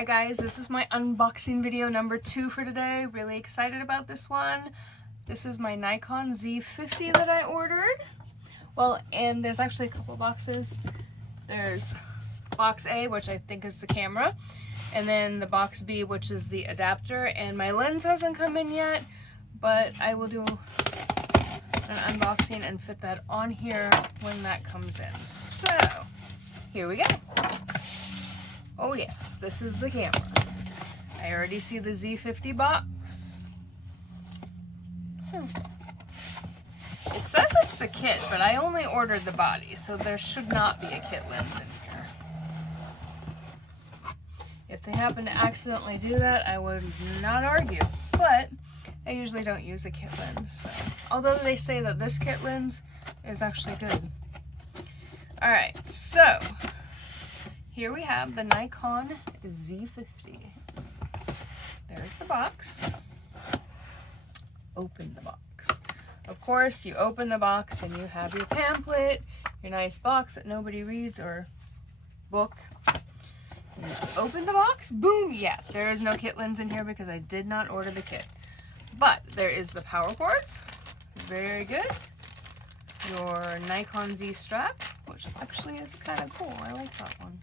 Hi guys, this is my unboxing video number 2 for today. Really excited about this one. This is my Nikon Z50 that I ordered. Well, and there's actually a couple boxes. There's box A, which I think is the camera, and then the box B, which is the adapter, and my lens hasn't come in yet, but I will do an unboxing and fit that on here when that comes in. So, here we go. Oh yes, this is the camera. I already see the Z50 box. It says it's the kit, but I only ordered the body, so there should not be a kit lens in here. If they happen to accidentally do that, I would not argue, but I usually don't use a kit lens. So. Although they say that this kit lens is actually good. Alright, so here we have the Nikon Z50. There's the box. Open the box. Of course, you open the box and you have your pamphlet, your nice box that nobody reads, or book. You open the box, boom, yeah, there is no kit lens in here because I did not order the kit. But there is the power cords, very good. Your Nikon Z strap, which actually is kind of cool, I like that one.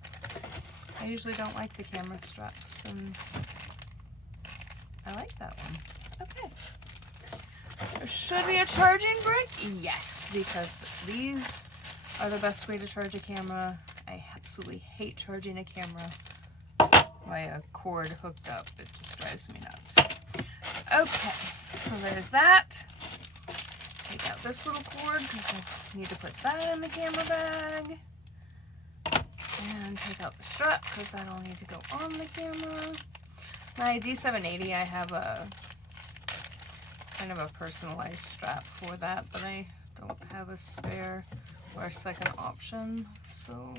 I usually don't like the camera straps, and I like that one. Okay. There should be a charging brick? Yes, because these are the best way to charge a camera. I absolutely hate charging a camera by a cord hooked up. It just drives me nuts. Okay, so there's that. Take out this little cord because I need to put that in the camera bag. And take out the strap because that'll need to go on the camera. My D780, I have a kind of a personalized strap for that, but I don't have a spare or a second option. So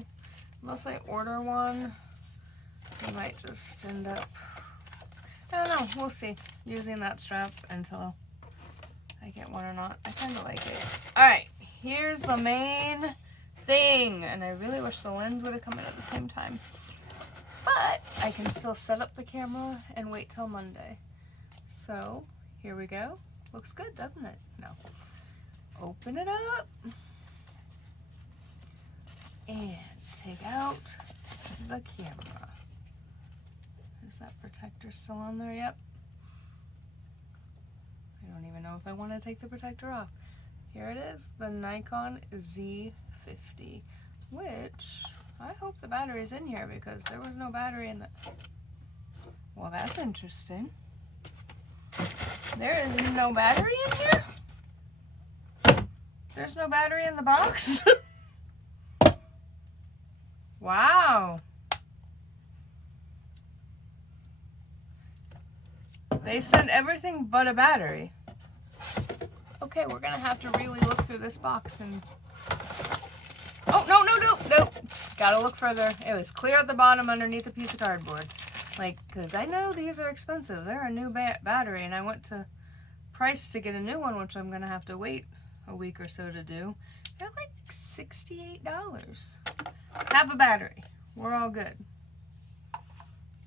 unless I order one, I might just end up, I don't know, we'll see, using that strap until I get one or not. I kind of like it. Alright, here's the main thing, and I really wish the lens would have come in at the same time, but I can still set up the camera and wait till Monday. So here we go. Looks good, doesn't it? No. Open it up and take out the camera. Is that protector still on there? Yep. I don't even know if I want to take the protector off. Here it is, the Nikon Z50, which I hope the battery's in here because there was no battery in the... Well, that's interesting. There is no battery in here? There's no battery in the box? Wow. They sent everything but a battery. Okay, we're gonna have to really look through this box and... Oh, no. Gotta look further. It was clear at the bottom underneath a piece of cardboard. Like, because I know these are expensive. They're a new battery, and I went to Price to get a new one, which I'm gonna have to wait a week or so to do. They're like $68. Have a battery. We're all good.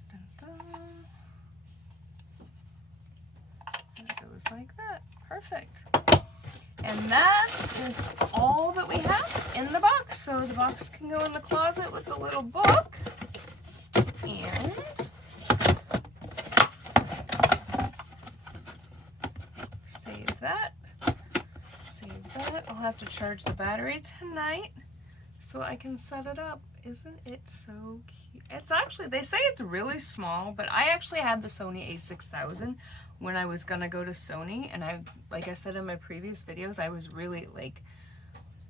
Dun, dun. It goes like that. Perfect. And that is all that we have in the box. So the box can go in the closet with the little book. And save that. Save that. I'll have to charge the battery tonight so I can set it up. Isn't it so cute? It's actually, they say it's really small, but I actually had the Sony a6000 when I was gonna go to Sony, and I, like I said in my previous videos, I was really like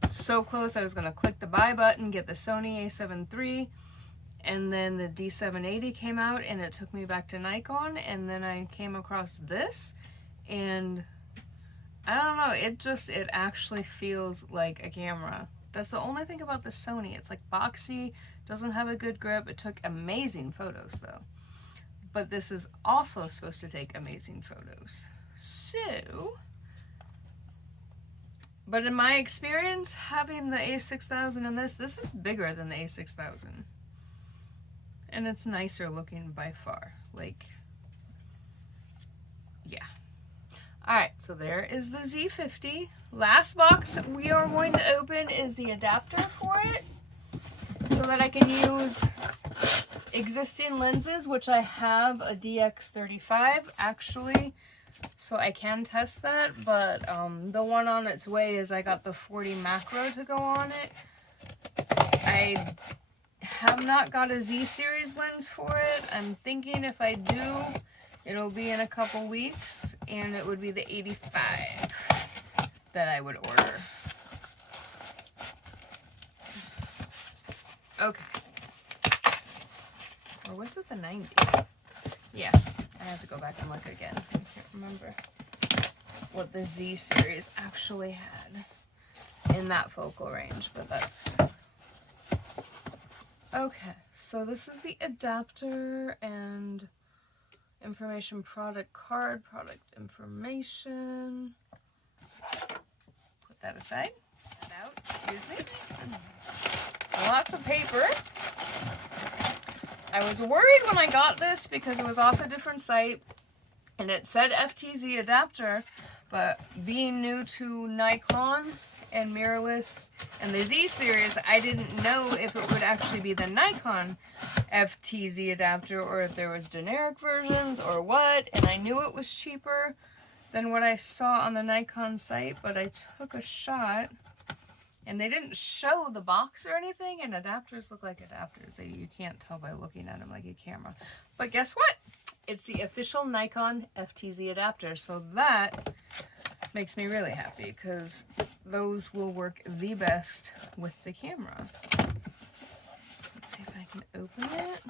so close. I was gonna click the buy button, get the Sony a7 III, and then the D780 came out and it took me back to Nikon, and then I came across this, and I don't know, it actually feels like a camera. That's the only thing about the Sony. It's like boxy, doesn't have a good grip. It took amazing photos though. But this is also supposed to take amazing photos. So, but in my experience, having the a6000 and this is bigger than the a6000. and it's nicer looking by far. Like, yeah. Alright, so there is the Z50. Last box we are going to open is the adapter for it, so that I can use existing lenses, which I have a DX35 actually, so I can test that, but the one on its way is I got the 40 macro to go on it. I have not got a Z series lens for it. I'm thinking if I do, it'll be in a couple weeks, and it would be the 85 that I would order. Okay. Or was it the 90? Yeah, I have to go back and look again. I can't remember what the Z series actually had in that focal range, but that's... Okay, so this is the adapter and information product card, product information. Put that aside. That out, excuse me. Lots of paper. I was worried when I got this because it was off a different site and it said FTZ adapter, but being new to Nikon and mirrorless and the Z series, I didn't know if it would actually be the Nikon FTZ adapter or if there was generic versions or what, and I knew it was cheaper than what I saw on the Nikon site, but I took a shot and they didn't show the box or anything, and adapters look like adapters. You can't tell by looking at them like a camera. But guess what? It's the official Nikon FTZ adapter, so that makes me really happy because those will work the best with the camera. Let's see if I can open it.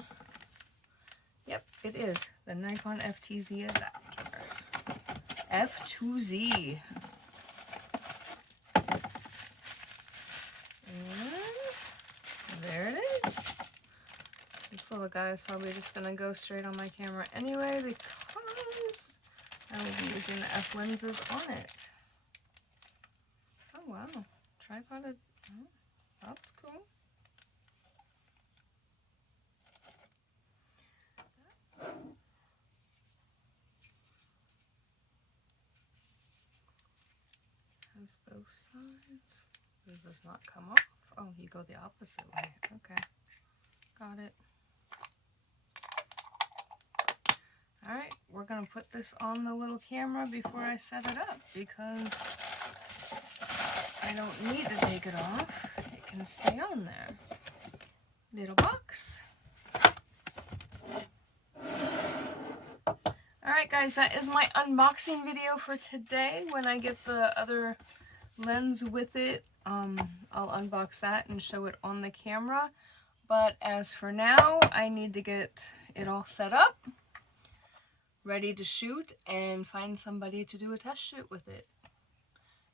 Yep, it is the Nikon FTZ adapter. F2Z. And there it is. This little guy is probably just going to go straight on my camera anyway because I will be using the F lenses on it. Oh wow, tripoded, oh, that's cool. Has both sides. Does this not come off? Oh, you go the opposite way. Okay, got it. Alright, we're going to put this on the little camera before I set it up because I don't need to take it off. It can stay on there. Little box. Alright guys, that is my unboxing video for today. When I get the other lens with it, I'll unbox that and show it on the camera. But as for now, I need to get it all set up, ready to shoot, and find somebody to do a test shoot with it.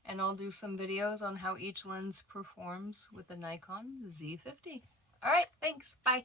And I'll do some videos on how each lens performs with the Nikon Z50. Alright, thanks. Bye.